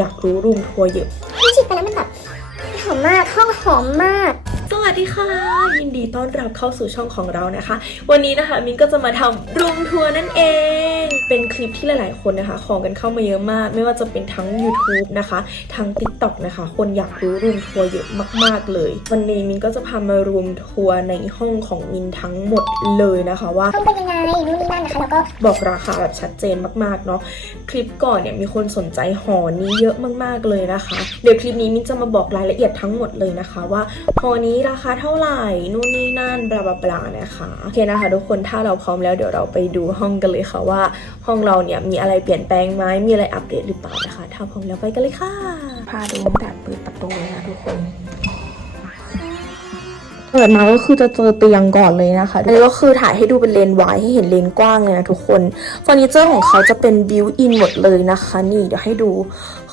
อยากรู้รูมทัวร์เยอะพี่ฉีดไปแล้วมันแบบหอมมาก ห้องหอมมาก วัสดีค่ะ ยินดีต้อนรับเข้าสู่ช่องของเรานะคะ วันนี้นะคะมินก็จะมาทำรูมทัวร์นั่นเอง เป็นคลิปที่หลาย ๆ คนนะคะ ขอกันเข้ามาเยอะมาก ไม่ว่าจะเป็นทั้ง YouTube นะคะ ทั้ง TikTok นะคะ คนอยากรู้รูมทัวร์เยอะมาก ๆ เลย วันนี้มินก็จะพามารูมทัวร์ในห้องของมินทั้งหมดเลยนะคะว่าห้องเป็นยังไงนู่นนี่นั่นนะคะแล้วก็บอกราคาแบบชัดเจนมาก ๆ เนาะคลิปก่อนเนี่ยมีคนสนใจหอนี้เยอะมาก ๆ เลยนะคะ เดี๋ยวคลิปนี้มินจะมาบอกรายละเอียดทั้งหมดเลยนะคะ ว่าหอนี้ราคาเท่าไหร่นู่นนี่นั่นบลาบลาบลานะคะโอเคนะคะ ทุกคนถ้าเราพร้อมแล้วเดี๋ยวเราไปดูห้องกันเลยค่ะว่า ห้องเราเนี่ยมีอะไรเปลี่ยนแปลงไหมมีอะไรอัปเดตหรือเปล่านะคะ ถ้าพร้อมแล้วไปกันเลยค่ะ พาดูตั้งแต่เปิดประตูเลยนะทุกคนเปิดมาก็คือจะเจอเตียงก่อนเลยนะคะอันนี้ก็คือถ่ายให้ดูเป็นเลนส์วายให้เห็นเลนส์กว้างเลยนะทุกคนเฟอร์นิเจอร์ของเขาจะเป็นบิวอินหมดเลยนะคะ นี่เดี๋ยวให้ดู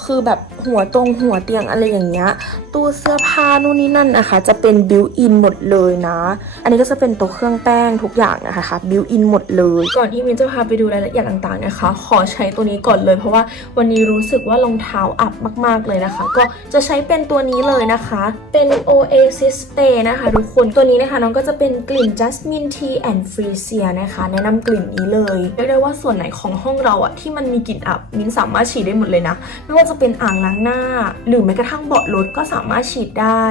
คือแบบหัวตรงหัวเตียงอะไรอย่างเงี้ยตู้เสื้อผ้านู่นนี่นั่นนะคะ จะเป็นบิวอินหมดเลยนะ อันนี้ก็จะเป็นโต๊ะเครื่องแป้งทุกอย่างนะคะบิวอินหมดเลย ก่อนที่มินจะพาไปดูรายละเอียดต่างๆนะคะ ขอใช้ตัวนี้ก่อนเลย เพราะว่าวันนี้รู้สึกว่ารองเท้าอับมากๆเลยนะคะ ก็จะใช้เป็นตัวนี้เลยนะคะ เป็น Oasis Spray นะคะ ทุกคนตัวนี้นะคะน้องก็จะเป็นกลิ่น Jasmine Tea and Freesia นะคะ แนะนำกลิ่นนี้เลยเรียกได้ว่าส่วนไหนของห้องเราอะที่มันมีกลิ่นอับมินสามารถฉีดได้หมดเลยนะไม่ว่าจะเป็นอ่างล้างหน้า หรือแม้กระทั่งเบาะรถก็สามารถฉีดได้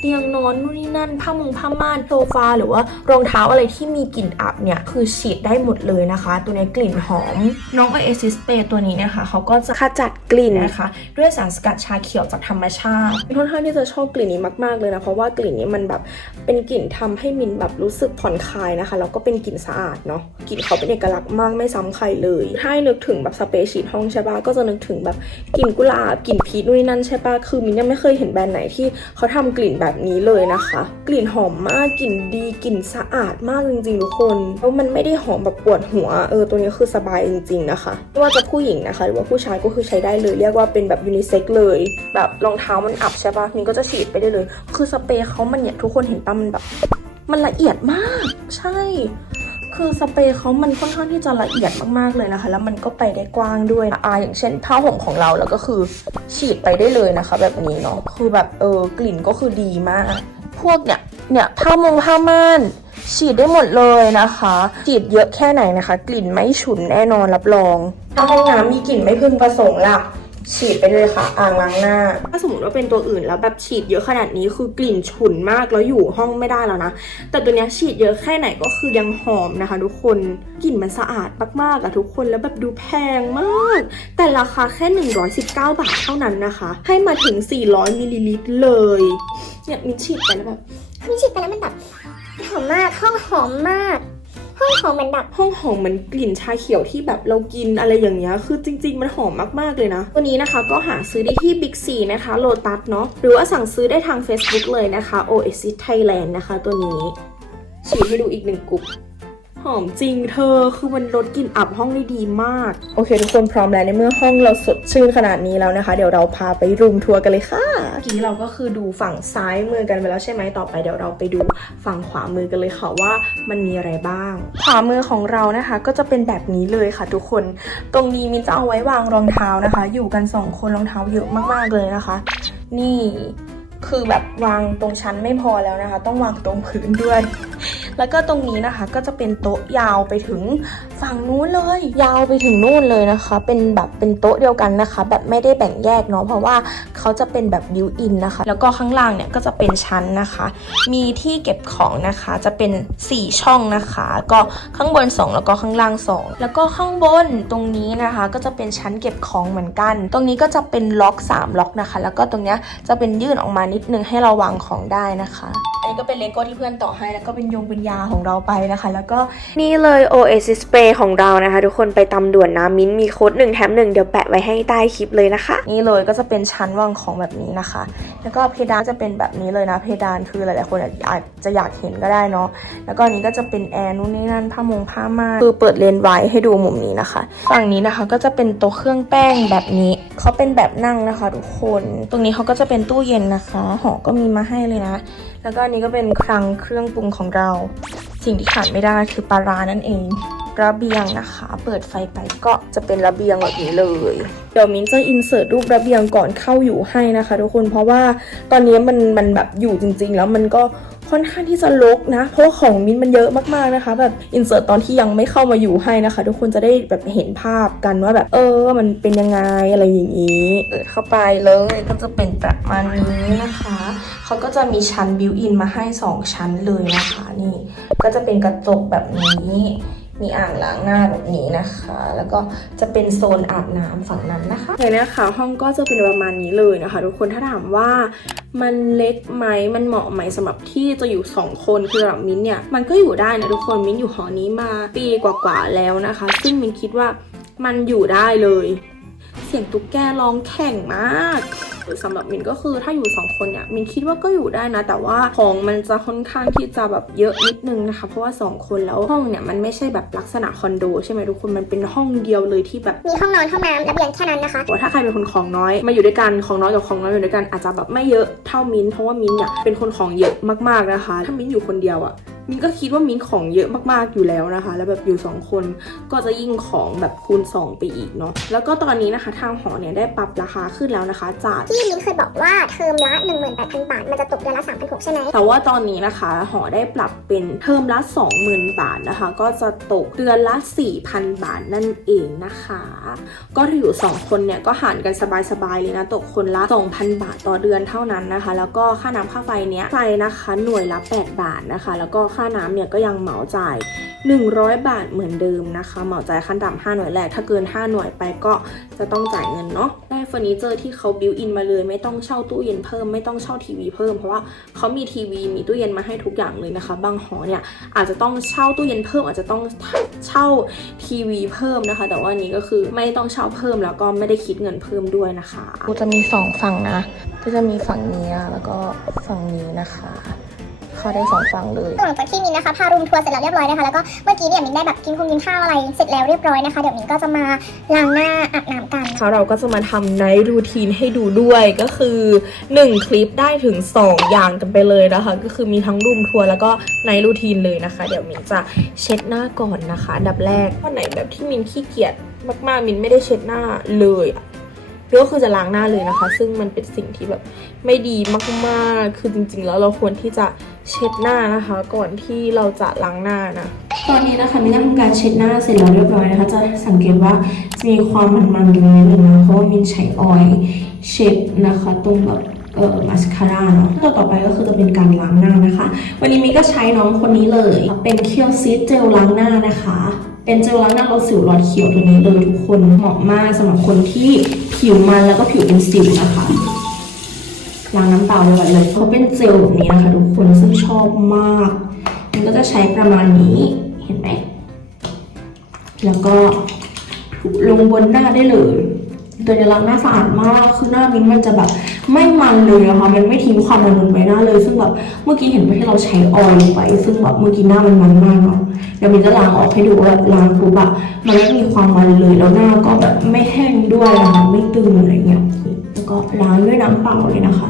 เตียงนอนนู่นนี่นั่น ผ้ามุงผ้าม่านโซฟาหรือว่ารองเท้าอะไรที่มีกลิ่นอับเนี่ยคือฉีดได้หมดเลยนะคะ ตัวนี้กลิ่นหอม น้อง Oasis Spray ตัวนี้นะคะเขาก็จะขจัดกลิ่นนะคะ ด้วยสารสกัดชาเขียวจากธรรมชาติค่อนข้างที่จะชอบกลิ่นนี้มากๆเลยนะเพราะว่ากลิ่นนี้มันแบบเป็นกลิ่นทำให้มินแบบรู้สึกผ่อนคลายนะคะแล้วก็เป็นกลิ่นสะอาดเนาะกลิ่นเขาเป็นเอกลักษณ์มากไม่ซ้ำใครเลยถ้าให้นึกถึงแบบสเปรย์ฉีดห้องใช่ปะก็จะนึกถึงแบบกลิ่นกุหลาบกลิ่นพีชนู่นนั่นใช่ปะคือมินยังไม่เคยเห็นแบรนด์ไหนที่เขาทำกลิ่นแบบนี้เลยนะคะ กลิ่นหอมมากกลิ่นดีกลิ่นสะอาดมากจริงๆทุกคนแล้วมันไม่ได้หอมแบบปวดหัวเออตัวนี้คือสบายจริง ๆนะคะไม่ว่าจะผู้หญิงนะคะ หรือว่าผู้ชายก็คือใช้ได้เลย เรียกว่าเป็นแบบยูนิเซ็กเลย แบบรองเท้ามันอับใช่ปะมินก็จะฉีดไปได้เลย คือสเปรย์เขามันเนี่ยทุกคนเห็นปะมันแบบ มันละเอียดมาก ใช่ คือสเปรย์เขามันค่อนข้างที่จะละเอียดมากๆเลยนะคะ แล้วมันก็ไปได้กว้างด้วยอ่าอย่างเช่นผ้าห่มของเราแล้วก็คือฉีดไปได้เลยนะคะ แบบนี้เนาะคือแบบเออกลิ่นก็คือดีมาก พวกเนี่ยเนี่ยผ้ามงผ้าม่านฉีดได้หมดเลยนะคะ ฉีดเยอะแค่ไหนนะคะ กลิ่นไม่ฉุนแน่นอนรับรองถ้าห้องน้ำมีกลิ่นไม่พึงประสงค์ล่ะ ฉีดไปเลยค่ะ อ่างล้างหน้า ถ้าสมมติว่าเป็นตัวอื่นแล้วแบบฉีดเยอะขนาดนี้คือกลิ่นฉุนมากแล้วอยู่ห้องไม่ได้แล้วนะ แต่ตัวเนี้ยฉีดเยอะแค่ไหนก็คือยังหอมนะคะ ทุกคนกลิ่นมันสะอาดมากๆอะทุกคนแล้วแบบดูแพงมาก แต่ราคาแค่ 119 บาทเท่านั้นนะคะ ให้มาถึง 400มิลลิลิตรเลยเนี่ยมินฉีดไปแล้วแบบพี่ฉีดไปแล้วมันแบบหอมมากห้องหอมมาก ห้องหอมเหมือนแบบห้องหอมเหมือนกลิ่นชาเขียวที่แบบเรากินอะไรอย่างเงี้ยคือจริง ๆ มันหอมมากๆเลยนะ ตัวนี้นะคะก็หาซื้อได้ที่ Big C นะคะโลตัสเนาะหรือว่าสั่งซื้อได้ทาง Facebook เลยนะคะ Oasis Thailand นะคะ ตัวนี้ฉีดให้ดูอีกหนึ่งกลุ่ม หอมจริงเธอคือมันลดกลิ่นอับห้องได้ดีมาก โอเค ทุกคนพร้อมแล้วในเมื่อห้องเราสดชื่นขนาดนี้แล้วนะคะ เดี๋ยวเราพาไปรูมทัวร์กันเลยค่ะเมื่อกี้เราก็คือดูฝั่งซ้ายมือกันไปแล้วใช่ไหมต่อไปเดี๋ยวเราไปดูฝั่งขวามือกันเลยค่ะว่ามันมีอะไรบ้าง ขวามือของเรานะคะ ก็จะเป็นแบบนี้เลยค่ะ ทุกคน ตรงนี้มินจะเอาไว้วางรองเท้านะคะ อยู่กันสองคนรองเท้าเยอะมากๆเลยนะคะ นี่คือแบบวางตรงชั้นไม่พอแล้วนะคะ ต้องวางตรงพื้นด้วย แล้วก็ตรงนี้นะคะก็จะเป็นโต๊ะยาวไปถึงฝั่งนู้นเลย ยาวไปถึงนู่นเลยนะคะ เป็นแบบเป็นโต๊ะเดียวกันนะคะ แบบไม่ได้แบ่งแยกเนาะเพราะว่าเขาจะเป็นแบบบิวอินนะคะ แล้วก็ข้างล่างเนี่ยก็จะเป็นชั้นนะคะ มีที่เก็บของนะคะจะเป็น 4 ช่องนะคะ ก็ข้างบน 2 แล้วก็ข้างล่าง 2 แล้วก็ข้างบนตรงนี้นะคะ ก็จะเป็นชั้นเก็บของเหมือนกัน ตรงนี้ก็จะเป็นล็อก 3 ล็อกนะคะ แล้วก็ตรงเนี้ยจะเป็นยื่นออกมานิดนึงให้เราวางของได้นะคะ อันนี้ก็เป็นเลโก้ที่เพื่อนต่อให้ แล้วก็เป็นยงเป็นยาของเราไปนะคะ แล้วก็นี่เลย Oasis Spray ของเรานะคะ ทุกคนไปตำด่วนนะมิ้นมีโค้ด1แถม1 เดี๋ยวแปะไว้ให้ใต้คลิปเลยนะคะ นี่เลยก็จะเป็นชั้นวางของแบบนี้นะคะ แล้วก็เพดานจะเป็นแบบนี้เลยนะ เพดานคือหลายๆคนอาจจะอยากเห็นก็ได้เนาะแล้วก็นี้ก็จะเป็นแอร์นู่นนี่นั่นผ้ามงผ้าม่านคือเปิดเลนไว้ให้ดูมุมนี้นะคะฝั่งนี้นะคะก็จะเป็นโต๊ะเครื่องแป้งแบบนี้เขาเป็นแบบนั่งนะคะ ทุกคน ตรงนี้เขาก็จะเป็นตู้เย็นนะคะหอก็มีมาให้เลยนะ แล้วก็อันนี้ก็เป็นคลังเครื่องปรุงของเรา สิ่งที่ขาดไม่ได้คือปลาร้านั่นเองระเบียงนะคะ เปิดไฟไปก็จะเป็นระเบียงแบบนี้เลย เดี๋ยวมิ้นจะอินเสิร์ตรูประเบียงก่อนเข้าอยู่ให้นะคะ ทุกคนเพราะว่าตอนนี้มันมันแบบอยู่จริง ๆ แล้วมันก็ ค่อนข้างที่จะรกนะ เพราะว่าของมิ้นมันเยอะมากๆนะคะ แบบอินเสิร์ตตอนที่ยังไม่เข้ามาอยู่ให้นะคะ ทุกคนจะได้แบบเห็นภาพกันว่าแบบเออ มันเป็นยังไงอะไรอย่างนี้เปิดเข้าไปเลยก็จะเป็นประมาณนี้นะคะเขาก็จะมีชั้นบิวอินมาให้สองชั้นเลยนะคะนี่ก็จะเป็นกระจกแบบนี้มีอ่างล้างหน้าแบบนี้นะคะ แล้วก็จะเป็นโซนอาบน้ำฝั่งนั้นนะคะเลยนะคะ ห้องก็จะเป็นประมาณนี้เลยนะคะ ทุกคนถ้าถามว่า มันเล็กไหมมันเหมาะไหมสำหรับที่จะอยู่ 2 คนคือสำหรับมิ้นเนี่ยมันก็อยู่ได้นะทุกคนมิ้นอยู่หอนี้มาปีกว่าๆแล้วนะคะ ซึ่งมิ้นคิดว่ามันอยู่ได้เลย เสียงตุ๊กแกร้องแข่งมาก สำหรับมินก็คือถ้าอยู่สองคนเนี่ยมินคิดว่าก็อยู่ได้นะ แต่ว่าของมันจะค่อนข้างที่จะแบบเยอะนิดนึงนะคะ เพราะว่าสองคนแล้วห้องเนี่ยมันไม่ใช่แบบลักษณะคอนโดใช่ไหมทุกคนมันเป็นห้องเดียวเลยที่แบบมีห้องนอนห้องน้ำระเบียงแค่นั้นนะคะว่าถ้าใครเป็นคนของน้อยมาอยู่ด้วยกันของน้อยกับของน้อยอยู่ด้วยกันอาจจะแบบไม่เยอะเท่ามิ้นท์เพราะว่ามิ้นท์เนี่ยเป็นคนของเยอะมากๆนะคะ ถ้ามิ้นท์อยู่คนเดียวอะมิ้นท์ก็คิดว่ามิ้นท์ของเยอะมากๆอยู่แล้วนะคะ แล้วแบบอยู่สองคนก็จะยิ่งของแบบคูณสองไปอีกเนาะแล้วก็ตอนนี้นะคะทางหอเนี่ยได้ปรับราคาขึ้นแล้วนะคะ จากที่มิ้นเคยบอกว่าเทอมละ 18,000 บาท มันจะตกเดือนละ 3,600 ใช่ไหม แต่ว่าตอนนี้นะคะ หอได้ปรับเป็นเทอมละ 20,000 บาทนะคะ ก็จะตกเดือนละ 4,000 บาทนั่นเองนะคะ ก็ถ้าอยู่ 2 คนเนี่ยก็หารกันสบายๆเลยนะ ตกคนละ 2,000 บาทต่อเดือนเท่านั้นนะคะ แล้วก็ค่าน้ำค่าไฟเนี้ยไฟนะคะหน่วยละ 8 บาทนะคะ แล้วก็ค่าน้ำเนี่ยก็ยังเหมาจ่าย 100 บาทเหมือนเดิมนะคะ เหมาจ่ายขั้นต่ำ5หน่วยแรก ถ้าเกิน 5 หน่วยไปก็จะต้องจ่ายเงินเนาะ ได้เฟอร์นิเจอร์ที่เขาบิวอินมาเลย ไม่ต้องเช่าตู้เย็นเพิ่มไม่ต้องเช่าทีวีเพิ่ม เพราะว่าเขามีทีวีมีตู้เย็นมาให้ทุกอย่างเลยนะคะ บางหอเนี่ยอาจจะต้องเช่าตู้เย็นเพิ่ม อาจจะต้องเช่าทีวีเพิ่มนะคะ แต่ว่าอันนี้ก็คือไม่ต้องเช่าเพิ่มแล้วก็ไม่ได้คิดเงินเพิ่มด้วยนะคะ กูจะมีสองฝั่งนะ ก็จะมีฝั่งนี้แล้วก็ฝั่งนี้นะคะ เข้าได้สองฝั่งเลยหลังจากที่มินนะคะพารูมทัวร์เสร็จแล้วเรียบร้อยนะคะแล้วก็เมื่อกี้เนี่ยมินได้แบบกินคงกินข้าวอะไรเสร็จแล้วเรียบร้อยนะคะเดี๋ยวมินก็จะมาล้างหน้าอาบน้ำกันนะคะเราก็จะมาทำไนท์รูทีนให้ดูด้วยก็คือ 1 คลิปได้ถึง 2 อย่างกันไปเลยนะคะ ก็คือมีทั้งรูมทัวร์แล้วก็ไนท์รูทีนเลยนะคะ เดี๋ยวมินจะเช็ดหน้าก่อนนะคะอันดับแรกวันไหนแบบที่มินขี้เกียจมากๆมินไม่ได้เช็ดหน้าเลยอะ ก็คือจะล้างหน้าเลยนะคะ ซึ่งมันเป็นสิ่งที่แบบไม่ดีมากๆ คือจริง ๆ แล้วเราควรที่จะเช็ดหน้านะคะ ก่อนที่เราจะล้างหน้านะ ตอนนี้นะคะมินได้ทำการเช็ดหน้าเสร็จแล้วเรียบร้อยนะคะ จะสังเกตว่าจะมีความมันๆตรงนี้นิดนึงนะเพราะว่ามินใช้ออยล์เช็ดนะคะตรงแบบเอ่อมาสคาร่าเนาะตัวต่อไปก็คือจะเป็นการล้างหน้านะคะ วันนี้มินก็ใช้น้องคนนี้เลย เป็นเคียวซิสเจลล้างหน้านะคะ เป็นเจลล้างหน้าลดสิวลดเขียวตัวนี้เลยทุกคนเหมาะมากสำหรับคนที่ ผิวมันแล้วก็ผิวเป็นสิวนะคะล้างน้ำเปล่าเลยเลยเขาเป็นเจลแบบนี้นะคะทุกคนซึ่งชอบมากมันก็จะใช้ประมาณนี้เห็นไหมแล้วก็ลงบนหน้าได้เลย ตัวจะล้างหน้าสะอาดมากคือหน้ามิ้นมันจะแบบไม่มันเลยนะคะมันไม่ทิ้งความมันลงไปหน้าเลย ซึ่งแบบเมื่อกี้เห็นไหมที่เราใช้ออยล์ไป ซึ่งแบบเมื่อกี้หน้ามันมันมากเนาะ ดี๋ยวมินจะล้างออกให้ดูว่าล้างปุ๊บอะมันไม่มีความมันเลยแล้วหน้าก็แบบไม่แห้งด้วยนะคะไม่ตึงอะไรเงี้ยแล้วก็ล้างด้วยน้ำเปล่าเลยนะคะ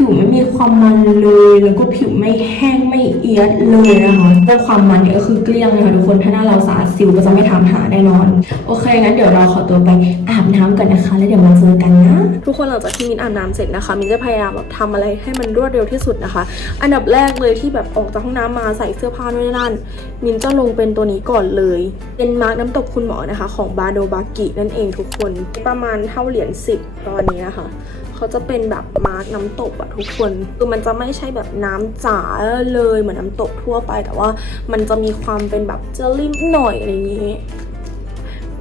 ผิวไม่มีความมันเลย แล้วก็ผิวไม่แห้งไม่เอียดเลยนะคะเรื่องความมันเนี่ยก็คือเกลี้ยงเลยค่ะทุกคนถ้าหน้าเราสะอาดสิวก็จะไม่ถามหาแน่นอน โอเคงั้นเดี๋ยวเราขอตัวไปอาบน้ำกันนะคะ แล้วเดี๋ยวมาเจอกันนะทุกคนหลังจากที่มินอาบน้ำเสร็จนะคะมินจะพยายามแบบทำอะไรให้มันรวดเร็วที่สุดนะคะ อันดับแรกเลยที่แบบออกจากห้องน้ำมาใส่เสื้อผ้านู่นนั่นมินจะลงเป็นตัวนี้ก่อนเลย เป็นมาร์กน้ำตกคุณหมอนะคะ ของบาโดบากินั่นเองทุกคนประมาณเท่าเหรียญ10 ตอนนี้นะคะ เขาจะเป็นแบบมาร์กน้ำตกอะทุกคนคือมันจะไม่ใช่แบบน้ำจ๋าเลยเหมือนน้ำตกทั่วไป แต่ว่ามันจะมีความเป็นแบบเจลลี่หน่อยอะไรอย่างนี้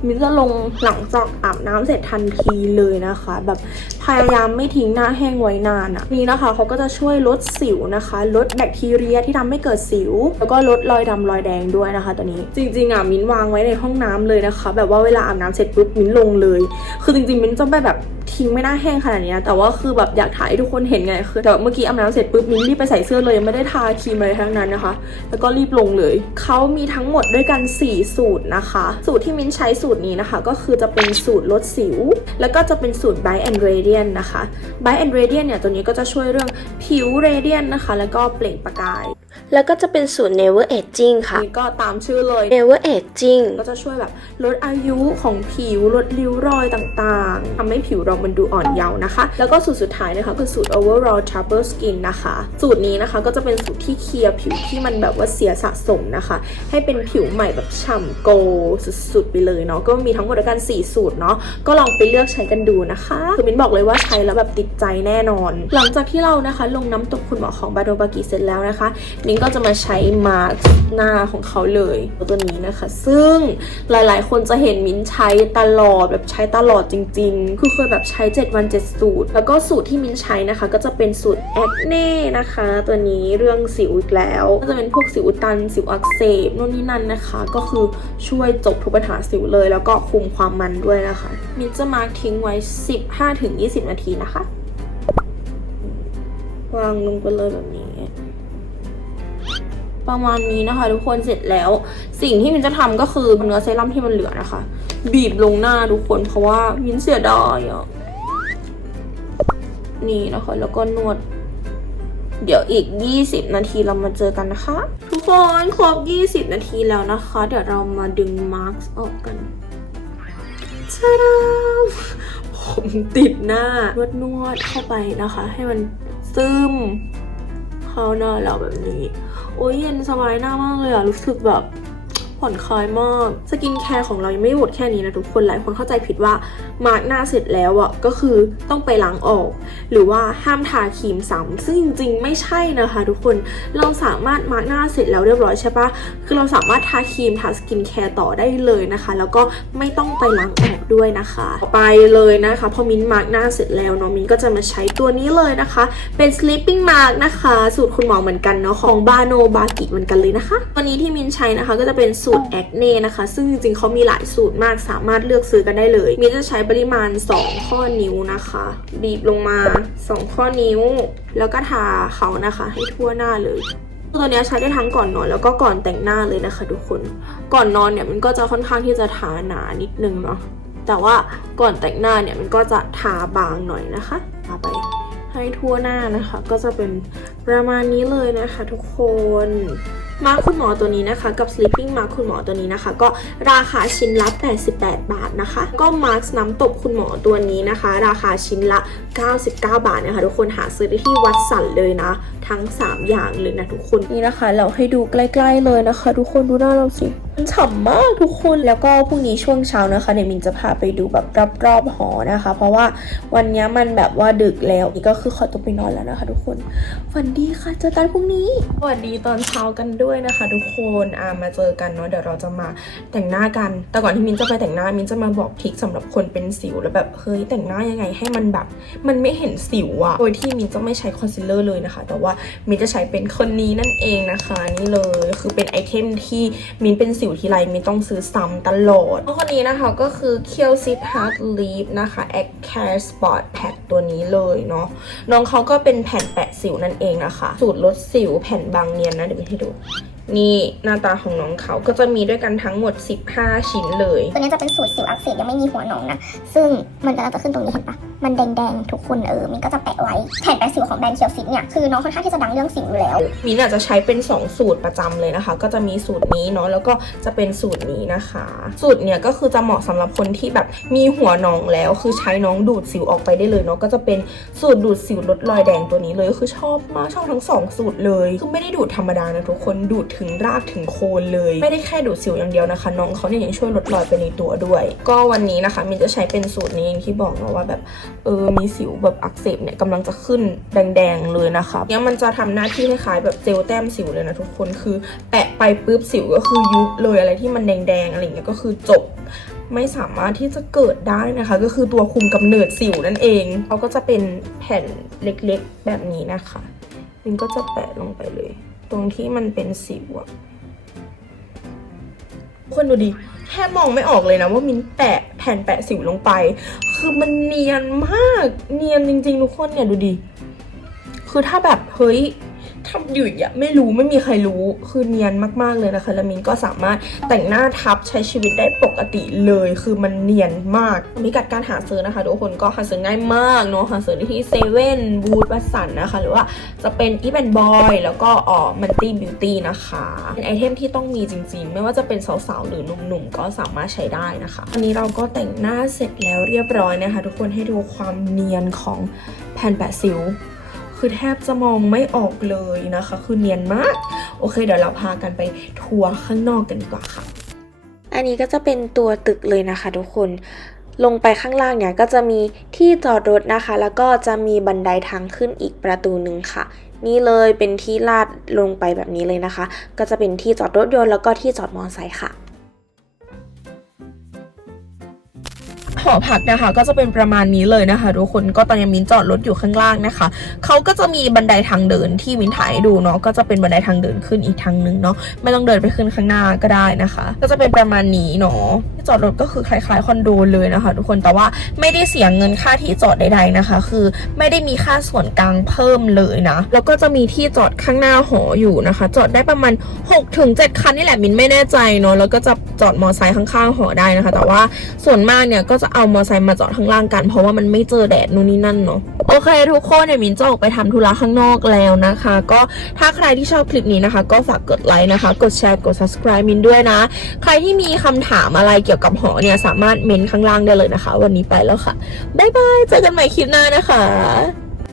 มินจะลงหลังจากอาบน้ำเสร็จทันทีเลยนะคะ แบบพยายามไม่ทิ้งหน้าแห้งไว้นานอะนี่นะคะเขาก็จะช่วยลดสิวนะคะ ลดแบคทีเรียที่ทำให้เกิดสิว แล้วก็ลดรอยดำรอยแดงด้วยนะคะ ตัวนี้จริงๆอะมิ้นวางไว้ในห้องน้ำเลยนะคะ แบบว่าเวลาอาบน้ำเสร็จปุ๊บมิ้นลงเลย คือจริงๆมิ้นจะไม่แบบ ททิ้งไม่น่าแห้งขนาดนี้นะแต่ว่าคือแบบอยากถ่ายให้ทุกคนเห็นไง คือแต่เมื่อกี้อาบน้ำเสร็จปุ๊บมิ้นรีบไปใส่เสื้อเลยยังไม่ได้ทาครีมอะไรทั้งนั้นนะคะ แล้วก็รีบลงเลยเขามีทั้งหมดด้วยกัน 4 สูตรนะคะ สูตรที่มิ้นใช้สูตรนี้นะคะ ก็คือจะเป็นสูตรลดสิว แล้วก็จะเป็นสูตร Bright and Radiant นะคะ Bright and Radiant เนี่ยตัวนี้ก็จะช่วยเรื่องผิว Radiant นะคะ แล้วก็เปล่งประกายแล้วก็จะเป็นสูตร never aging ค่ะนี่ก็ตามชื่อเลย never aging ก็จะช่วยแบบลดอายุของผิวลดริ้วรอยต่างๆทำให้ผิวเรามันดูอ่อนเยาว์นะคะ แล้วก็สูตรสุดท้ายนะคะคือสูตร overall trouble skin นะคะ สูตรนี้นะคะก็จะเป็นสูตรที่เคลียร์ผิวที่มันแบบว่าเสียสะสมนะคะ ให้เป็นผิวใหม่แบบฉ่ำโกสุดๆไปเลยเนาะก็มีทั้งหมดกัน4สูตรเนาะก็ลองไปเลือกใช้กันดูนะคะคือมินบอกเลยว่าใช้แล้วแบบติดใจแน่นอน หลังจากที่เรานะคะ ลงน้ำตกคุณหมอของบาโดบากิเสร็จแล้วนะคะมินก็จะมาใช้มาสก์หน้าของเขาเลยตัวนี้นะคะ ซึ่งหลายๆ คนจะเห็นมินใช้ตลอดแบบใช้ตลอดจริง ๆ คือเคยแบบใช้ 7 วัน 7 สูตร แล้วก็สูตรที่มินใช้นะคะ ก็จะเป็นสูตรแอคเน่นะคะ ตัวนี้เรื่องสิวอีกแล้ว ก็จะเป็นพวกสิวอุดตัน สิวอักเสบนู่นนี่นั่นนะคะ ก็คือช่วยจบทุกปัญหาสิวเลย แล้วก็คุมความมันด้วยนะคะ มินจะมาทิ้งไว้ 15-20 นาทีนะคะ วางลงไปเลยแบบนี้ประมาณนี้นะคะ ทุกคนเสร็จแล้ว สิ่งที่มินจะทำก็คือเนื้อเซรั่มที่มันเหลือนะคะ บีบลงหน้าทุกคนเพราะว่ามินเสียดายอะ นี่นะคะ แล้วก็นวด เดี๋ยวอีก 20 นาทีเรามาเจอกันนะคะ ทุกคนครบ 20 นาทีแล้วนะคะ เดี๋ยวเรามาดึงมาร์กออกกันชาดาผมติดหน้านวดนวดๆเข้าไปนะคะ ให้มันซึมเข้าหน้าเราแบบนี้ โอ้ยเย็นสบายหน้ามากเลยอะรู้สึกแบบ ผ่อนคลายมาก สกินแคร์ของเรายังไม่หมดแค่นี้นะทุกคน หลายคนเข้าใจผิดว่ามาร์กหน้าเสร็จแล้วอะก็คือต้องไปล้างออก หรือว่าห้ามทาครีมซ้ำซึ่งจริงๆไม่ใช่นะคะ ทุกคน เราสามารถมาร์กหน้าเสร็จแล้วเรียบร้อยใช่ปะคือเราสามารถทาครีมทาสกินแคร์ต่อได้เลยนะคะ แล้วก็ไม่ต้องไปล้างออกด้วยนะคะ ต่อไปเลยนะคะ พอมิ้นมาร์กหน้าเสร็จแล้วเนาะมิ้นก็จะมาใช้ตัวนี้เลยนะคะ เป็น sleeping mask นะคะ สูตรคุณหมอเหมือนกันเนาะของบาโนบากิเหมือนกันเลยนะคะ ตัวนี้ที่มินใช้นะคะก็จะเป็นสููตรแอคเน่นะคะ ซึ่งจริงๆเขามีหลายสูตรมากสามารถเลือกซื้อกันได้เลยมินจะใช้ปริมาณ 2 ข้อนิ้วนะคะ บีบลงมา 2 ข้อนิ้ว แล้วก็ทาเขานะคะ ให้ทั่วหน้าเลยตัวนี้ใช้ได้ทั้งก่อนนอนแล้วก็ก่อนแต่งหน้าเลยนะคะ ทุกคน ก่อนนอนเนี่ยมันก็จะค่อนข้างที่จะทาหนานิดนึงเนาะแต่ว่าก่อนแต่งหน้าเนี่ยมันก็จะทาบางหน่อยนะคะทาไปให้ทั่วหน้านะคะ ก็จะเป็นประมาณนี้เลยนะคะ ทุกคน มาร์คคุณหมอตัวนี้นะคะ กับ sleeping mask คุณหมอตัวนี้นะคะ ก็ราคาชิ้นละ 88 บาทนะคะ ก็มาร์คน้ำตบคุณหมอตัวนี้นะคะ ราคาชิ้นละ 99 บาทนะคะทุกคนหาซื้อได้ที่วัดสันเลยนะ ทั้ง 3 อย่างเลยนะทุกคนนี่นะคะ เราให้ดูใกล้ ๆ เลยนะคะ ทุกคนดูหน้าเราสิมันฉ่ำมากทุกคนแล้วก็พรุ่งนี้ช่วงเช้านะคะเดี๋ยวมินจะพาไปดูแบบรอบๆหอนะคะ เพราะว่าวันนี้มันแบบว่าดึกแล้วนี่ก็คือขอตัวไปนอนแล้วนะคะ ทุกคนฝันดีค่ะเจอกันพรุ่งนี้สวัสดีตอนเช้ากันด้วยนะคะ ทุกคนอ่ามาเจอกันเนาะเดี๋ยวเราจะมาแต่งหน้ากัน แต่ก่อนที่มินจะไปแต่งหน้ามินจะมาบอกทริคสำหรับคนเป็นสิวแล้วแบบเฮ้ยแต่งหน้ายังไงให้มันแบบ มันไม่เห็นสิวอะโดยที่มินจะไม่ใช้คอนซีลเลอร์เลยนะคะ แต่ว่ามินจะใช้เป็นคนนี้นั่นเองนะคะนี่เลยคือเป็นไอเทมที่มินเป็นสิวทีไรมินต้องซื้อซ้ำตลอดคนนี้นะคะก็คือเคียวซิตฮาร์ดลีฟนะคะ Egg Care Spot Pad ตัวนี้เลยเนาะน้องเขาก็เป็นแผ่นแปะสิวนั่นเองนะคะ สูตรลดสิวแผ่นบางเนียนนะเดี๋ยวมินให้ดู นี่หน้าตาของน้องเขาก็จะมีด้วยกันทั้งหมด 15 ชิ้นเลย ตัวนี้จะเป็นสูตรสิวอักเสบยังไม่มีหัวหนองนะ ซึ่งมันจะจะขึ้นตรงนี้เห็นปะมันแดงๆทุกคนเออ มันก็จะแปะไว้แผ่นแปะสิวของแบรนด์เคียวฟิตเนี่ย คือน้องค่อนข้างที่จะดังเรื่องสิวอยู่แล้ว มินอาจจะใช้เป็น 2 สูตรประจำเลยนะคะ ก็จะมีสูตรนี้เนาะ แล้วก็จะเป็นสูตรนี้นะคะ สูตรเนี่ยก็คือจะเหมาะสำหรับคนที่แบบมีหัวหนองแล้ว คือใช้น้องดูดสิวออกไปได้เลยเนาะ ก็จะเป็นสูตรดูดสิวลดรอยแดงตัวนี้เลย คือชอบมากชอบทั้งสองสูตรเลย คือไม่ได้ดูดธรรมดานะทุกคน ดูดถึงรากถึงโคนเลย ไม่ได้แค่ดูดสิวอย่างเดียวนะคะ น้องเขาเนี่ยยังช่วยลดรอยไปในตัวด้วย ก็วันนี้นะคะมินจะใช้เป็นสูตรนี้อย่างที่บอกเนาะว่าแบบเออมีสิวแบบอักเสบเนี่ยกำลังจะขึ้นแดงๆเลยนะคะเนี่ยมันจะทำหน้าที่คล้ายๆแบบเจลแต้มสิวเลยนะทุกคนคือแปะไปปุ๊บสิวก็คือยุบเลยอะไรที่มันแดงๆอะไรเงี้ยก็คือจบไม่สามารถที่จะเกิดได้นะคะ ก็คือตัวคุมกำเนิดสิวนั่นเองเขาก็จะเป็นแผ่นเล็กๆแบบนี้นะคะมินก็จะแปะลงไปเลย ตรงที่มันเป็นสิวอะคนดูดิแค่มองไม่ออกเลยนะว่ามินแปะแผ่นแปะสิวลงไป คือมันเนียนมากเนียนจริง ๆ ทุกคนเนี่ยดูดิ คือถ้าแบบเฮ้ย ทำอยู่อย่าไม่รู้ไม่มีใครรู้คือเนียนมากๆเลยนะคะแล้วมินก็สามารถแต่งหน้าทับใช้ชีวิตได้ปกติเลย คือมันเนียนมากมีกัดการหาซื้อนะคะทุกคนก็หาซื้อง่ายมากเนาะหาซื้อที่เซเว่นบูธวัสันนะคะ หรือว่าจะเป็นอีแบนบอยแล้วก็อ๋อมันตี้บิวตี้นะคะเป็นไอเทมที่ต้องมีจริงๆ ไม่ว่าจะเป็นสาวๆ หรือหนุ่มๆ ก็สามารถใช้ได้นะคะอันนี้เราก็แต่งหน้าเสร็จแล้วเรียบร้อยนะคะ ทุกคนให้ดูความเนียนของแผ่นแปะสิว คือแทบจะมองไม่ออกเลยนะคะ คือเนียนมาก โอเค เดี๋ยวเราพากันไปทัวร์ข้างนอกกันดีกว่าค่ะ อันนี้ก็จะเป็นตัวตึกเลยนะคะ ทุกคนลงไปข้างล่างเนี่ยก็จะมีที่จอดรถนะคะ แล้วก็จะมีบันไดทางขึ้นอีกประตูหนึ่งค่ะ นี่เลยเป็นที่ลาดลงไปแบบนี้เลยนะคะ ก็จะเป็นที่จอดรถยนต์แล้วก็ที่จอดมอเตอร์ไซค์ค่ะ หอพักนะคะ ก็จะเป็นประมาณนี้เลยนะคะทุกคนก็ตอนนี้มินจอดรถอยู่ข้างล่างนะคะเขาก็จะมีบันไดทางเดินที่มินถ่ายดูเนาะก็จะเป็นบันไดทางเดินขึ้นอีกทางหนึ่งเนาะไม่ต้องเดินไปขึ้นข้างหน้าก็ได้นะคะ ก็จะเป็นประมาณนี้เนาะที่จอดรถก็คือคล้ายๆคอนโดเลยนะคะ ทุกคนแต่ว่าไม่ได้เสียเงินค่าที่จอดใดๆนะคะ คือไม่ได้มีค่าส่วนกลางเพิ่มเลยนะแล้วก็จะมีที่จอดข้างหน้าหออยู่นะคะ จอดได้ประมาณ6ถึง7คันนี่แหละมินไม่แน่ใจเนาะแล้วก็จะจอดมอไซค์ข้างๆหอได้นะคะ แต่ว่าส่วนมากเนี่ยก็จะเอามอไซค์มาจอดข้างล่างกัน เพราะว่ามันไม่เจอแดดนู่นนี่นั่นเนาะโอเค ทุกคนเนี่ยมินจะออกไปทำธุระข้างนอกแล้วนะคะ ก็ถ้าใครที่ชอบคลิปนี้นะคะ ก็ฝากกดไลค์นะคะ กดแชร์กด subscribe มินด้วยนะ ใครที่มีคำถามอะไรเกี่ยวกับหอเนี่ยสามารถเมนข้างล่างได้เลยนะคะ วันนี้ไปแล้วค่ะบ๊ายบายเจอกันใหม่คลิปหน้านะคะ